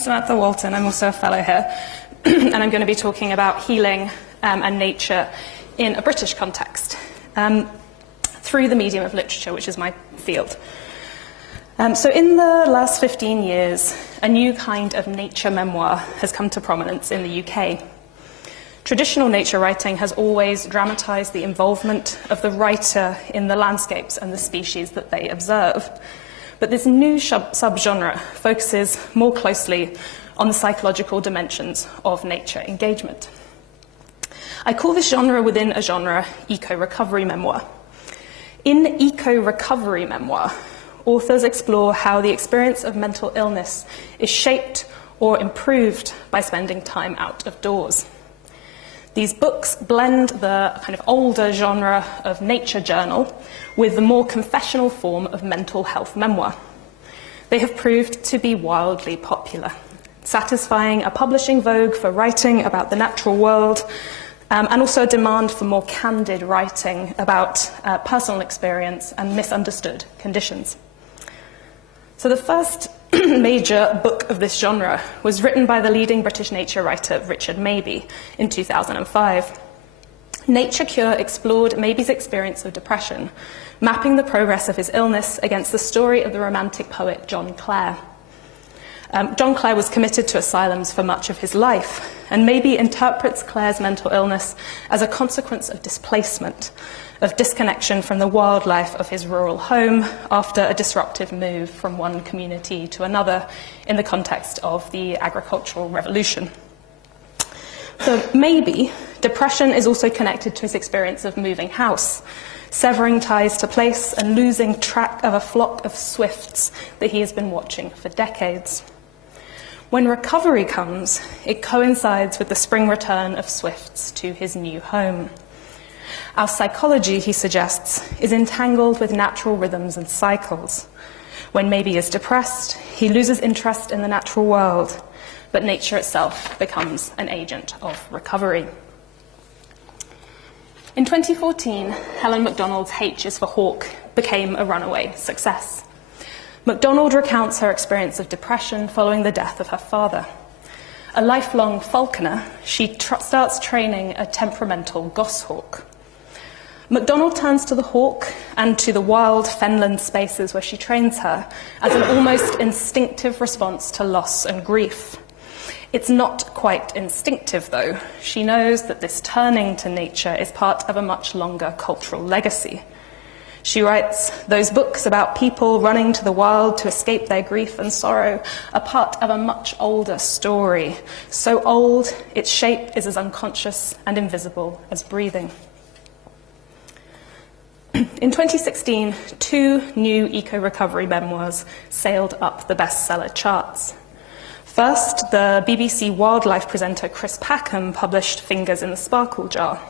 Samantha Walton. I'm also a fellow here, and I'm going to be talking about healing and nature in a British context through the medium of literature, which is my field. So in the last 15 years, a new kind of nature memoir has come to prominence in the UK. Traditional nature writing has always dramatised the involvement of the writer in the landscapes and the species that they observe. But this new subgenre focuses more closely on the psychological dimensions of nature engagement. I call this genre within a genre eco-recovery memoir. In eco-recovery memoir, authors explore how the experience of mental illness is shaped or improved by spending time out of doors. These books blend the kind of older genre of nature journal with the more confessional form of mental health memoir. They have proved to be wildly popular, satisfying a publishing vogue for writing about the natural world, and also a demand for more candid writing about personal experience and misunderstood conditions. So the first major book of this genre was written by the leading British nature writer Richard Mabey in 2005. Nature Cure explored Mabey's experience of depression, mapping the progress of his illness against the story of the romantic poet John Clare. John Clare was committed to asylums for much of his life, and Mabey interprets Clare's mental illness as a consequence of displacement, of disconnection from the wildlife of his rural home after a disruptive move from one community to another in the context of the agricultural revolution. So maybe depression is also connected to his experience of moving house, severing ties to place and losing track of a flock of swifts that he has been watching for decades. When recovery comes, it coincides with the spring return of swifts to his new home. Our psychology, he suggests, is entangled with natural rhythms and cycles. When Mabey is depressed, he loses interest in the natural world, but nature itself becomes an agent of recovery. In 2014, Helen Mcdonald's H is for Hawk became a runaway success. Mcdonald recounts her experience of depression following the death of her father. A lifelong falconer, she starts training a temperamental goshawk. Mcdonald turns to the hawk and to the wild fenland spaces where she trains her as an almost instinctive response to loss and grief. It's not quite instinctive, though. She knows that this turning to nature is part of a much longer cultural legacy. She writes, "Those books about people running to the wild to escape their grief and sorrow are part of a much older story, so old its shape is as unconscious and invisible as breathing." In 2016, two new eco-recovery memoirs sailed up the bestseller charts. First, the BBC wildlife presenter Chris Packham published Fingers in the Sparkle Jar.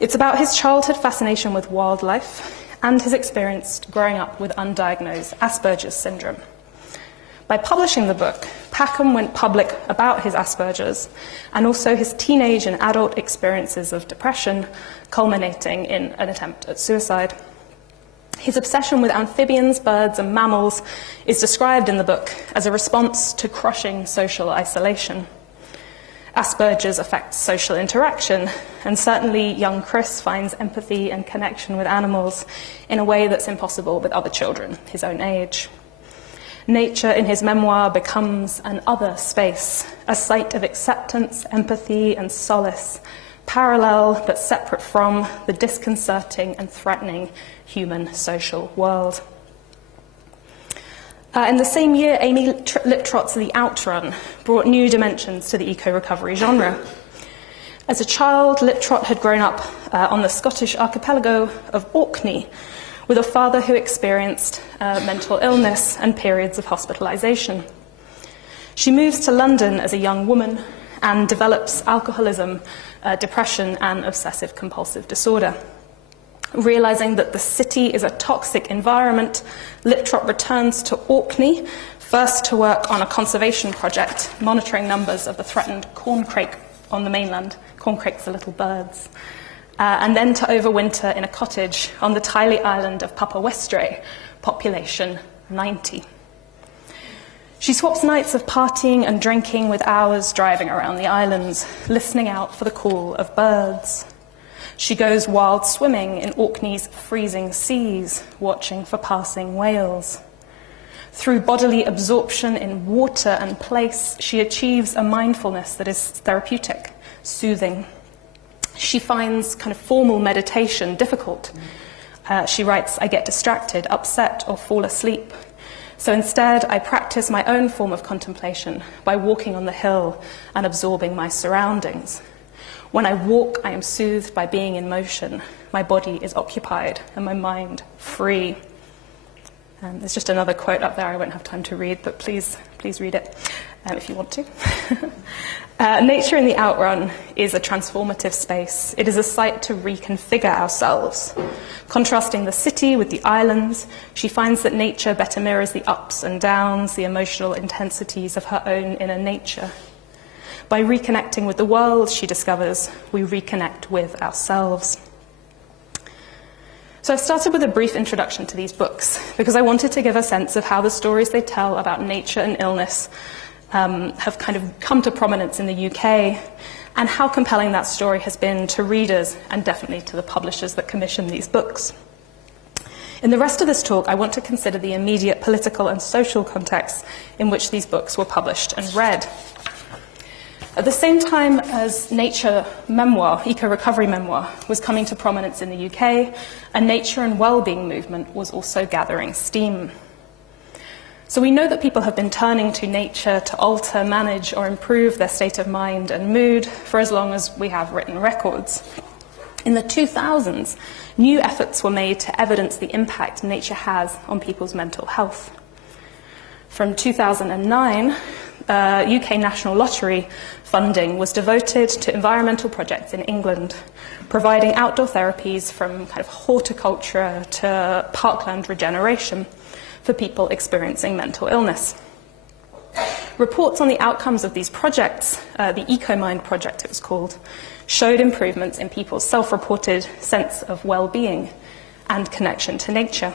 It's about his childhood fascination with wildlife and his experience growing up with undiagnosed Asperger's syndrome. By publishing the book, Packham went public about his Asperger's and also his teenage and adult experiences of depression, culminating in an attempt at suicide. His obsession with amphibians, birds, and mammals is described in the book as a response to crushing social isolation. Asperger's affects social interaction, and certainly young Chris finds empathy and connection with animals in a way that's impossible with other children his own age. Nature in his memoir becomes an other space, a site of acceptance, empathy, and solace, parallel but separate from the disconcerting and threatening human social world. In the same year, Amy Liptrott's The Outrun brought new dimensions to the eco-recovery genre. As a child, Liptrott had grown up on the Scottish archipelago of Orkney with a father who experienced mental illness and periods of hospitalisation. She moves to London as a young woman and develops alcoholism, depression, and obsessive-compulsive disorder. Realising that the city is a toxic environment, Liptrott returns to Orkney, first to work on a conservation project, monitoring numbers of the threatened corncrake on the mainland. Corncrakes are little birds. And then to overwinter in a cottage on the tiny island of Papa Westray, population 90. She swaps nights of partying and drinking with hours driving around the islands, listening out for the call of birds. She goes wild swimming in Orkney's freezing seas, watching for passing whales. Through bodily absorption in water and place, she achieves a mindfulness that is therapeutic, soothing. She finds kind of formal meditation difficult. She writes, "I get distracted, upset, or fall asleep. So instead, I practice my own form of contemplation by walking on the hill and absorbing my surroundings. When I walk, I am soothed by being in motion. My body is occupied and my mind free." There's just another quote up there I won't have time to read, but please read it if you want to. Nature in the outrun is a transformative space. It is a site to reconfigure ourselves. Contrasting the city with the islands, she finds that nature better mirrors the ups and downs, the emotional intensities of her own inner nature. By reconnecting with the world, she discovers, we reconnect with ourselves. So I've started with a brief introduction to these books because I wanted to give a sense of how the stories they tell about nature and illness have kind of come to prominence in the UK, and how compelling that story has been to readers and definitely to the publishers that commission these books. In the rest of this talk, I want to consider the immediate political and social context in which these books were published and read. At the same time as nature memoir, eco-recovery memoir, was coming to prominence in the UK, a nature and well-being movement was also gathering steam. So we know that people have been turning to nature to alter, manage, or improve their state of mind and mood for as long as we have written records. In the 2000s, new efforts were made to evidence the impact nature has on people's mental health. From 2009, UK National Lottery funding was devoted to environmental projects in England, providing outdoor therapies from kind of horticulture to parkland regeneration for people experiencing mental illness. Reports on the outcomes of these projects, the EcoMind project it was called, showed improvements in people's self-reported sense of well-being and connection to nature.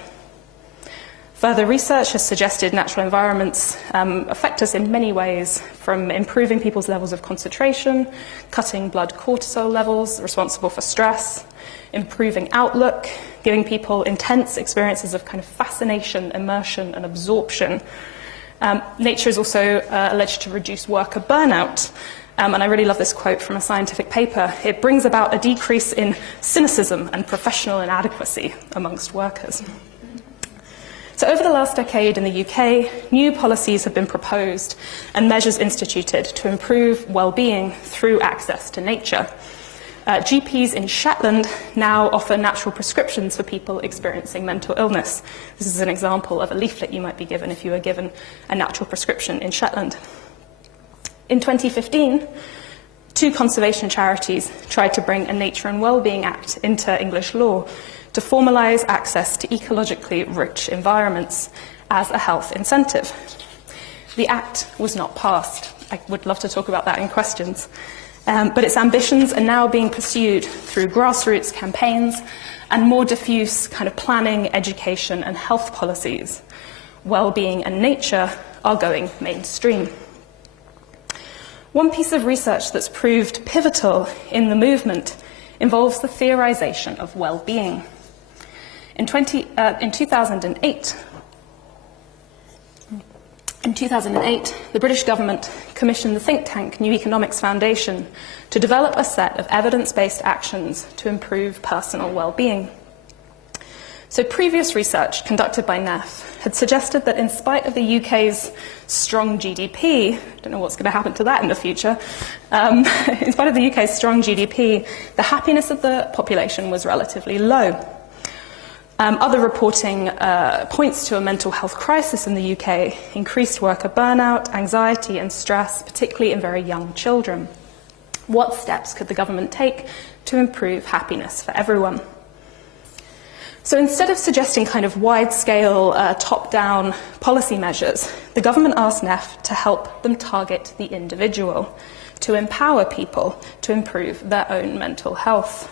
Further research has suggested natural environments affect us in many ways, from improving people's levels of concentration, cutting blood cortisol levels responsible for stress, improving outlook, giving people intense experiences of kind of fascination, immersion, and absorption. Nature is also alleged to reduce worker burnout. And I really love this quote from a scientific paper. It brings about a decrease in cynicism and professional inadequacy amongst workers. So over the last decade in the UK, new policies have been proposed and measures instituted to improve well-being through access to nature. GPs in Shetland now offer natural prescriptions for people experiencing mental illness. This is an example of a leaflet you might be given if you were given a natural prescription in Shetland. In 2015, two conservation charities tried to bring a Nature and Wellbeing Act into English law to formalise access to ecologically rich environments as a health incentive. The Act was not passed. I would love to talk about that in questions. But its ambitions are now being pursued through grassroots campaigns and more diffuse kind of planning, education and health policies. Well-being and nature are going mainstream. One piece of research that's proved pivotal in the movement involves the theorization of well-being. In 2008, the British government commissioned the think tank New Economics Foundation to develop a set of evidence-based actions to improve personal well-being. So previous research conducted by NEF had suggested that in spite of the UK's strong GDP, I don't know what's going to happen to that in the future, in spite of the UK's strong GDP, the happiness of the population was relatively low. Other reporting points to a mental health crisis in the UK, increased worker burnout, anxiety and stress, particularly in very young children. What steps could the government take to improve happiness for everyone? So instead of suggesting kind of wide-scale, top-down policy measures, the government asked NEF to help them target the individual, to empower people to improve their own mental health.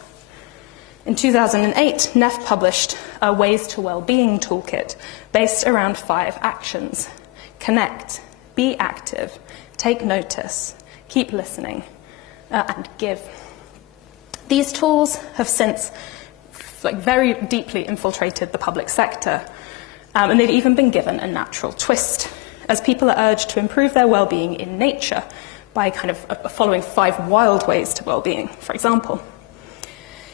In 2008, NEF published a Ways to Wellbeing toolkit based around 5 actions: connect, be active, take notice, keep listening, and give. These tools have since very deeply infiltrated the public sector, and they've even been given a natural twist, as people are urged to improve their well-being in nature by following 5 wild ways to well-being, for example.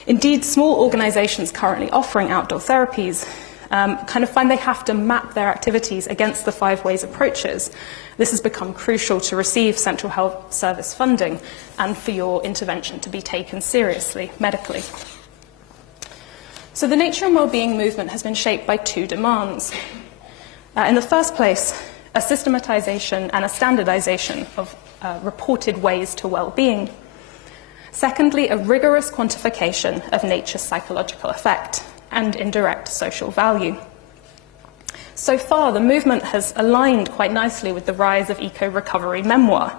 Indeed, small organisations currently offering outdoor therapies find they have to map their activities against the 5 ways approaches. This has become crucial to receive central health service funding and for your intervention to be taken seriously medically. So the nature and well-being movement has been shaped by 2 demands. In the first place, a systematisation and a standardisation of reported ways to well-being. Secondly, a rigorous quantification of nature's psychological effect and indirect social value. So far, the movement has aligned quite nicely with the rise of eco-recovery memoir.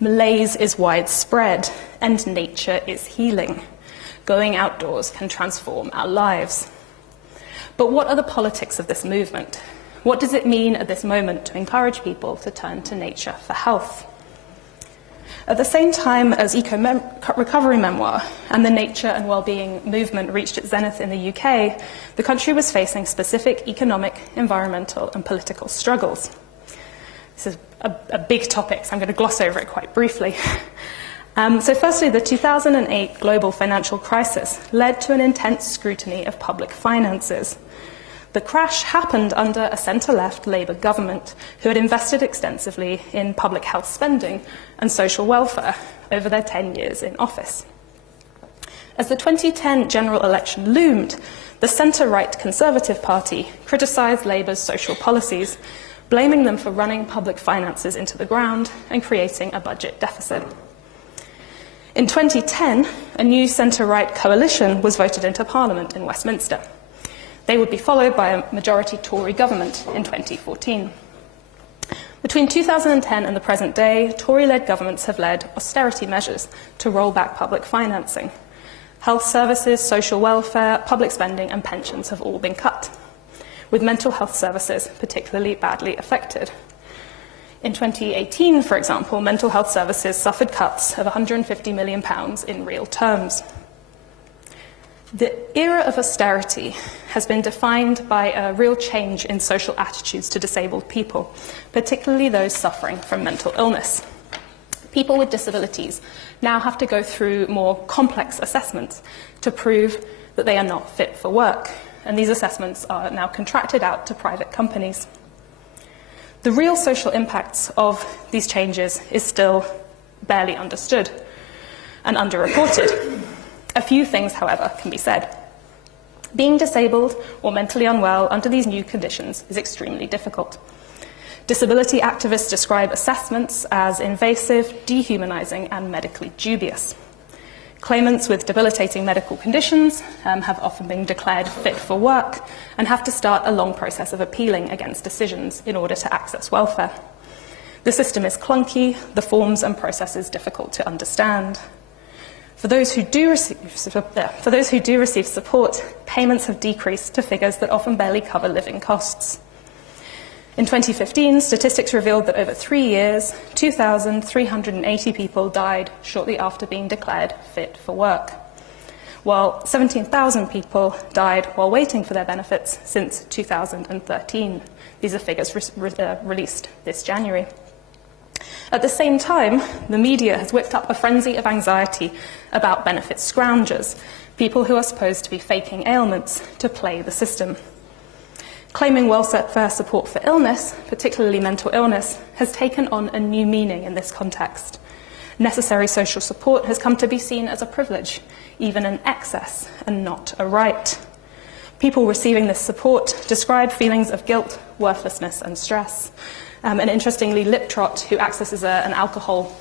Malaise is widespread, and nature is healing. Going outdoors can transform our lives. But what are the politics of this movement? What does it mean at this moment to encourage people to turn to nature for health? At the same time as eco-recovery memoir and the nature and well-being movement reached its zenith in the UK, the country was facing specific economic, environmental and political struggles. This is a big topic, so I'm going to gloss over it quite briefly. So firstly, the 2008 global financial crisis led to an intense scrutiny of public finances. The crash happened under a centre-left Labour government who had invested extensively in public health spending and social welfare over their 10 years in office. As the 2010 general election loomed, the centre-right Conservative Party criticised Labour's social policies, blaming them for running public finances into the ground and creating a budget deficit. In 2010, a new centre-right coalition was voted into Parliament in Westminster. They would be followed by a majority Tory government in 2014. Between 2010 and the present day, Tory-led governments have led austerity measures to roll back public financing. Health services, social welfare, public spending and pensions have all been cut, with mental health services particularly badly affected. In 2018, for example, mental health services suffered cuts of £150 million in real terms. The era of austerity has been defined by a real change in social attitudes to disabled people, particularly those suffering from mental illness. People with disabilities now have to go through more complex assessments to prove that they are not fit for work, and these assessments are now contracted out to private companies. The real social impacts of these changes is still barely understood and underreported. A few things, however, can be said. Being disabled or mentally unwell under these new conditions is extremely difficult. Disability activists describe assessments as invasive, dehumanising and medically dubious. Claimants with debilitating medical conditions have often been declared fit for work and have to start a long process of appealing against decisions in order to access welfare. The system is clunky, the forms and processes difficult to understand. For those who do receive support, payments have decreased to figures that often barely cover living costs. In 2015, statistics revealed that over 3 years, 2,380 people died shortly after being declared fit for work, while 17,000 people died while waiting for their benefits since 2013. These are figures released this January. At the same time, the media has whipped up a frenzy of anxiety about benefit scroungers, people who are supposed to be faking ailments to play the system. Claiming welfare support for illness, particularly mental illness, has taken on a new meaning in this context. Necessary social support has come to be seen as a privilege, even an excess, and not a right. People receiving this support describe feelings of guilt, worthlessness, and stress. And interestingly, Liptrot, who accesses an alcohol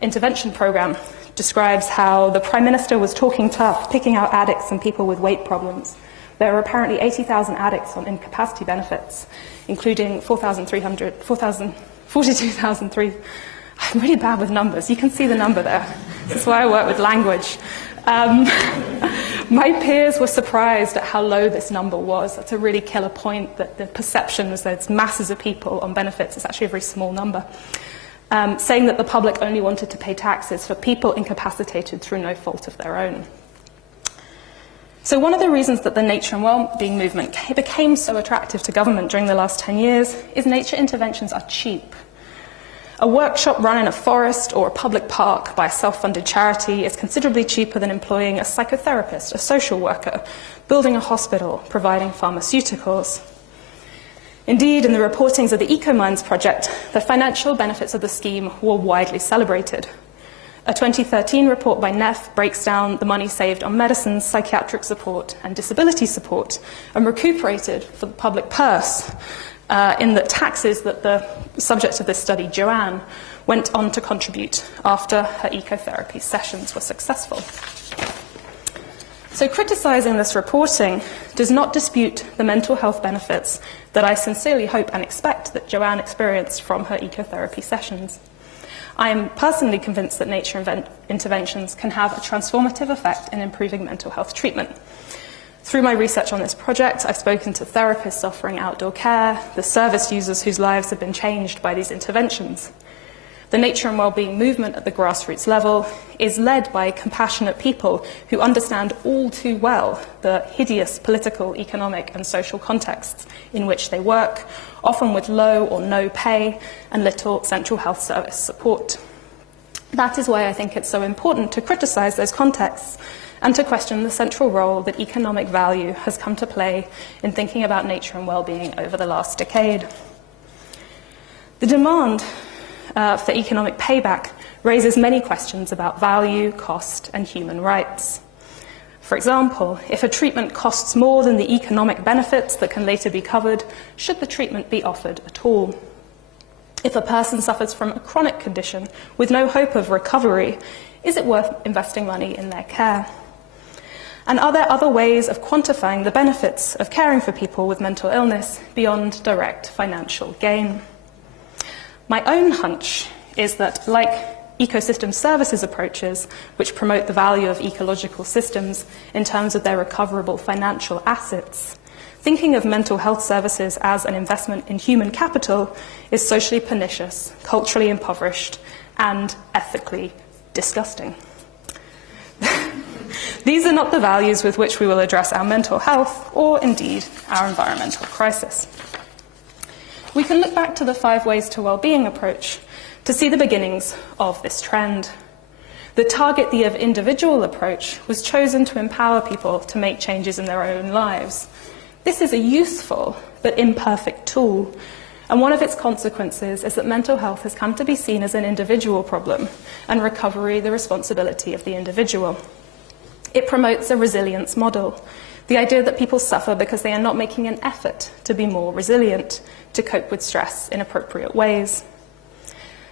intervention program, describes how the Prime Minister was talking tough, picking out addicts and people with weight problems. There are apparently 80,000 addicts on incapacity benefits, including 42,003. I'm really bad with numbers. You can see the number there. This is why I work with language. My peers were surprised at how low this number was. That's a really killer point, that the perception is that there's masses of people on benefits. It's actually a very small number. Saying that the public only wanted to pay taxes for people incapacitated through no fault of their own. So one of the reasons that the nature and well-being movement became so attractive to government during the last 10 years is nature interventions are cheap. A workshop run in a forest or a public park by a self-funded charity is considerably cheaper than employing a psychotherapist, a social worker, building a hospital, providing pharmaceuticals. Indeed, in the reportings of the EcoMinds project, the financial benefits of the scheme were widely celebrated. A 2013 report by NEF breaks down the money saved on medicines, psychiatric support, and disability support, and recuperated for the public purse in the taxes that the subject of this study, Joanne, went on to contribute after her ecotherapy sessions were successful. So criticising this reporting does not dispute the mental health benefits that I sincerely hope and expect that Joanne experienced from her ecotherapy sessions. I am personally convinced that nature interventions can have a transformative effect in improving mental health treatment. Through my research on this project, I've spoken to therapists offering outdoor care, the service users whose lives have been changed by these interventions. The nature and well-being movement at the grassroots level is led by compassionate people who understand all too well the hideous political, economic and social contexts in which they work, often with low or no pay and little central health service support. That is why I think it's so important to criticise those contexts and to question the central role that economic value has come to play in thinking about nature and well-being over the last decade. The demand for economic payback raises many questions about value, cost, and human rights. For example, if a treatment costs more than the economic benefits that can later be covered, should the treatment be offered at all? If a person suffers from a chronic condition with no hope of recovery, is it worth investing money in their care? And are there other ways of quantifying the benefits of caring for people with mental illness beyond direct financial gain? My own hunch is that, like ecosystem services approaches, which promote the value of ecological systems in terms of their recoverable financial assets, thinking of mental health services as an investment in human capital is socially pernicious, culturally impoverished, and ethically disgusting. These are not the values with which we will address our mental health or, indeed, our environmental crisis. We can look back to the 5 Ways to Wellbeing approach to see the beginnings of this trend. The target the of individual approach was chosen to empower people to make changes in their own lives. This is a useful but imperfect tool, and one of its consequences is that mental health has come to be seen as an individual problem and recovery the responsibility of the individual. It promotes a resilience model, the idea that people suffer because they are not making an effort to be more resilient, to cope with stress in appropriate ways.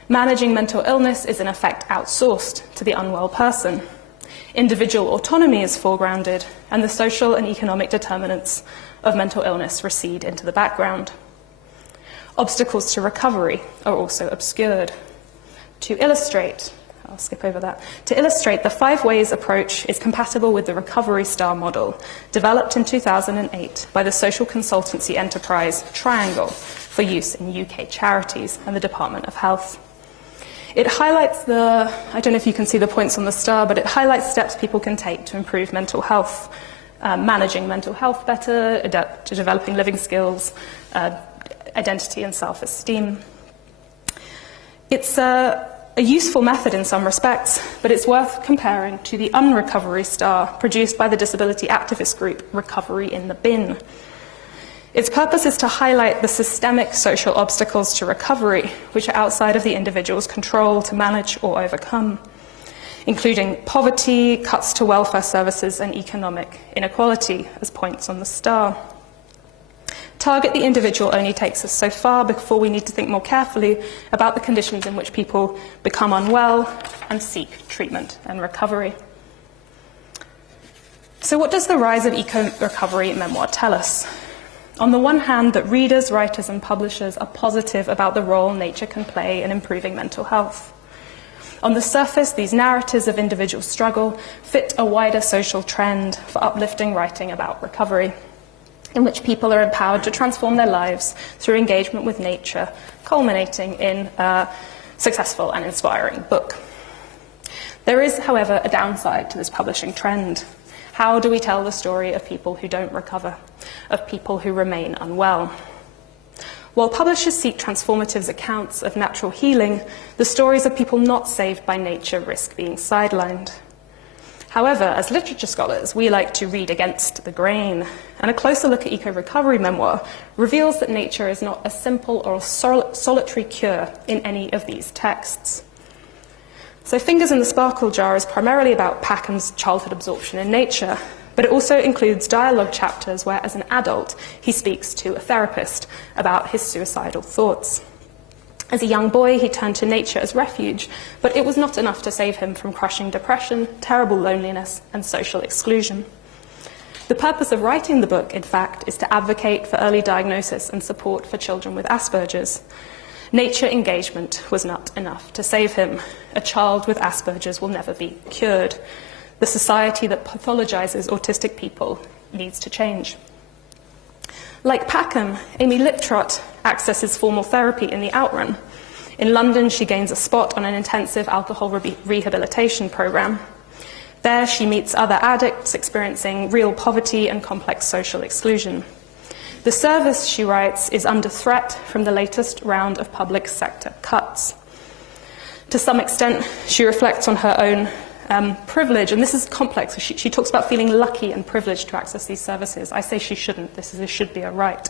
Managing mental illness is in effect outsourced to the unwell person. Individual autonomy is foregrounded, and the social and economic determinants of mental illness recede into the background. Obstacles to recovery are also obscured. To illustrate, I'll skip over that. To illustrate, the 5 Ways approach is compatible with the Recovery Star model, developed in 2008 by the social consultancy enterprise Triangle for use in UK charities and the Department of Health. It highlights I don't know if you can see the points on the star, but it highlights steps people can take to improve mental health, managing mental health better, to developing living skills, identity and self-esteem. It's a useful method in some respects, but it's worth comparing to the Unrecovery Star produced by the disability activist group Recovery in the Bin. Its purpose is to highlight the systemic social obstacles to recovery, which are outside of the individual's control to manage or overcome, including poverty, cuts to welfare services, and economic inequality as points on the star. Target the individual only takes us so far before we need to think more carefully about the conditions in which people become unwell and seek treatment and recovery. So what does the rise of eco-recovery memoir tell us? On the one hand, that readers, writers and publishers are positive about the role nature can play in improving mental health. On the surface, these narratives of individual struggle fit a wider social trend for uplifting writing about recovery, in which people are empowered to transform their lives through engagement with nature, culminating in a successful and inspiring book. There is, however, a downside to this publishing trend. How do we tell the story of people who don't recover, of people who remain unwell? While publishers seek transformative accounts of natural healing, the stories of people not saved by nature risk being sidelined. However, as literature scholars, we like to read against the grain, and a closer look at eco-recovery memoir reveals that nature is not a simple or solitary cure in any of these texts. So Fingers in the Sparkle Jar is primarily about Packham's childhood absorption in nature, but it also includes dialogue chapters where, as an adult, he speaks to a therapist about his suicidal thoughts. As a young boy, he turned to nature as refuge, but it was not enough to save him from crushing depression, terrible loneliness, and social exclusion. The purpose of writing the book, in fact, is to advocate for early diagnosis and support for children with Asperger's. Nature engagement was not enough to save him. A child with Asperger's will never be cured. The society that pathologizes autistic people needs to change. Like Packham, Amy Liptrot accesses formal therapy in the Outrun. In London, she gains a spot on an intensive alcohol rehabilitation program. There, she meets other addicts experiencing real poverty and complex social exclusion. The service, she writes, is under threat from the latest round of public sector cuts. To some extent, she reflects on her own privilege, and this is complex. She talks about feeling lucky and privileged to access these services. I say she shouldn't. This should be a right.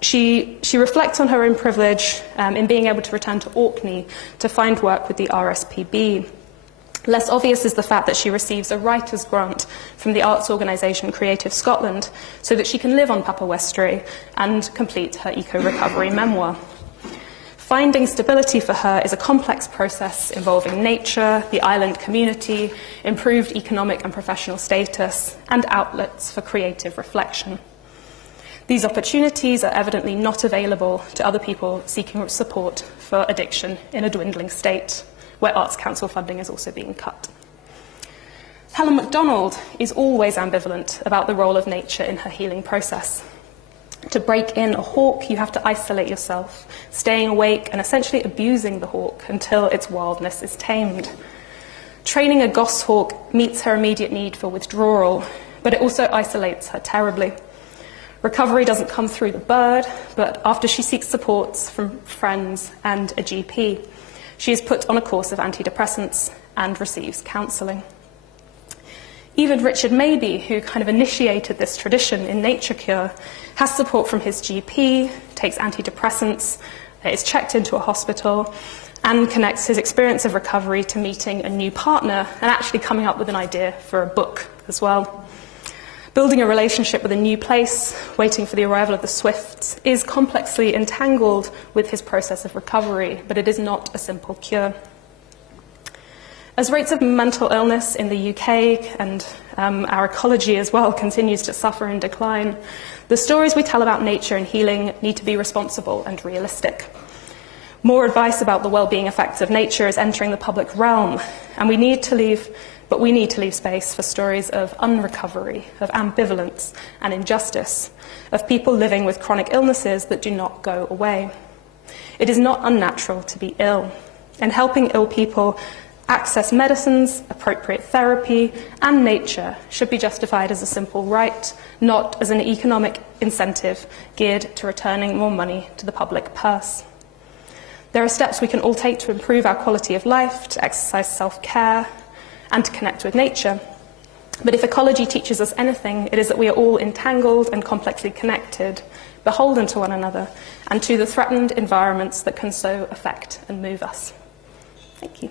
She reflects on her own privilege in being able to return to Orkney to find work with the RSPB. Less obvious is the fact that she receives a writer's grant from the arts organisation Creative Scotland so that she can live on Papa Westray and complete her eco-recovery memoir. Finding stability for her is a complex process involving nature, the island community, improved economic and professional status, and outlets for creative reflection. These opportunities are evidently not available to other people seeking support for addiction in a dwindling state, where Arts Council funding is also being cut. Helen Mcdonald is always ambivalent about the role of nature in her healing process. To break in a hawk, you have to isolate yourself, staying awake and essentially abusing the hawk until its wildness is tamed. Training a goshawk meets her immediate need for withdrawal, but it also isolates her terribly. Recovery doesn't come through the bird, but after she seeks supports from friends and a GP. She is put on a course of antidepressants and receives counselling. Even Richard Mabey, who kind of initiated this tradition in Nature Cure, has support from his GP, takes antidepressants, is checked into a hospital, and connects his experience of recovery to meeting a new partner and actually coming up with an idea for a book as well. Building a relationship with a new place, waiting for the arrival of the Swifts, is complexly entangled with his process of recovery, but it is not a simple cure. As rates of mental illness in the UK and our ecology as well continues to suffer and decline, the stories we tell about nature and healing need to be responsible and realistic. More advice about the well-being effects of nature is entering the public realm, and we need to leave space for stories of unrecovery, of ambivalence and injustice, of people living with chronic illnesses that do not go away. It is not unnatural to be ill, and helping ill people access medicines, appropriate therapy, and nature should be justified as a simple right, not as an economic incentive geared to returning more money to the public purse. There are steps we can all take to improve our quality of life, to exercise self-care, and to connect with nature. But if ecology teaches us anything, it is that we are all entangled and complexly connected, beholden to one another, and to the threatened environments that can so affect and move us. Thank you.